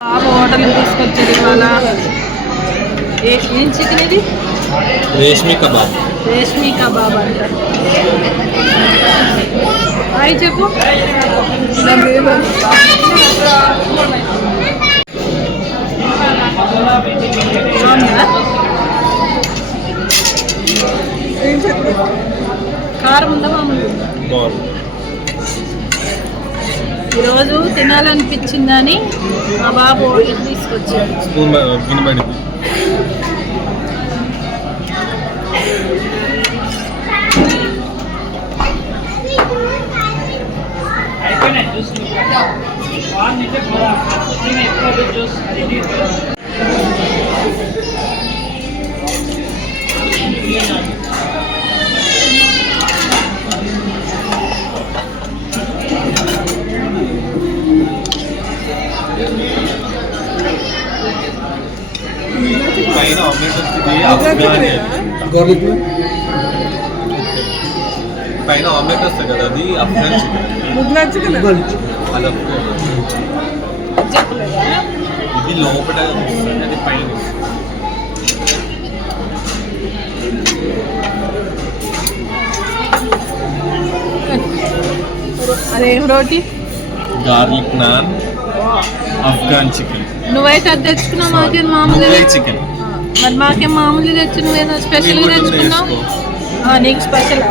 బాబు హోటల్కి తీసుకొచ్చేది ఇవాళ. ఏ- ఏం చికెన్ ఇది? రేష్మి కబాబ్. రేష్మి కబాబ్ అంట. హాయ్ చెప్పు? కారం ఉందా మామూలు ఈరోజు తినాలనిపించిందని మా బాబు తీసుకొచ్చాడు. స్పూన్ గిన్నె పడింది పైన ఆమ్లెట్ వచ్చింది అఫ్ఘానీ గార్లిక్ పైన ఆమ్లెట్ వస్తుంది కదా అది అఫ్ఘాన్ చికెన్ గార్లిక్ అది అఫ్ఘాన్ ఇది లోపల వస్తుంది అది పైన వస్తుంది. అదేం roti garlic naan Afghan chicken నువ్వైతే అది తెచ్చుకున్నావు మాకేం మామూలుగా ముగ్లై చికెన్ మరి మాకేం మామూలుగా తెచ్చు నువ్వేదో స్పెషల్గా తెచ్చుకున్నావు నీకు స్పెషలా?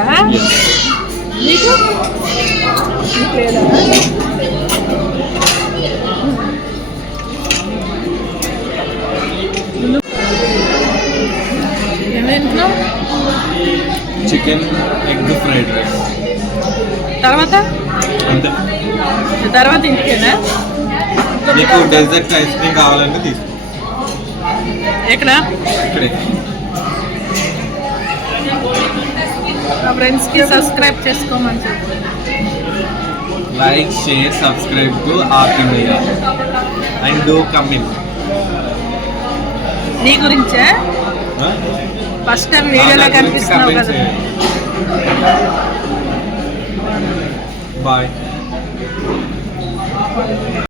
నీకు? లేదా? Chicken egg fried rice. తర్వాత? అంతే. తర్వాత ఇంటికేనా? నీకు డెజర్ట్ ఐస్ క్రీమ్ కావాలంటే తీసుకో. ఎక్కడ? మా ఫ్రెండ్స్కి సబ్స్క్రైబ్ చేసుకోమని చెప్పు. Like share subscribe to art India. And do coming నీ గురించే? ఫస్ట్ టైం వీడియోలో కనిపిస్తున్నావు కదా. బాయ్.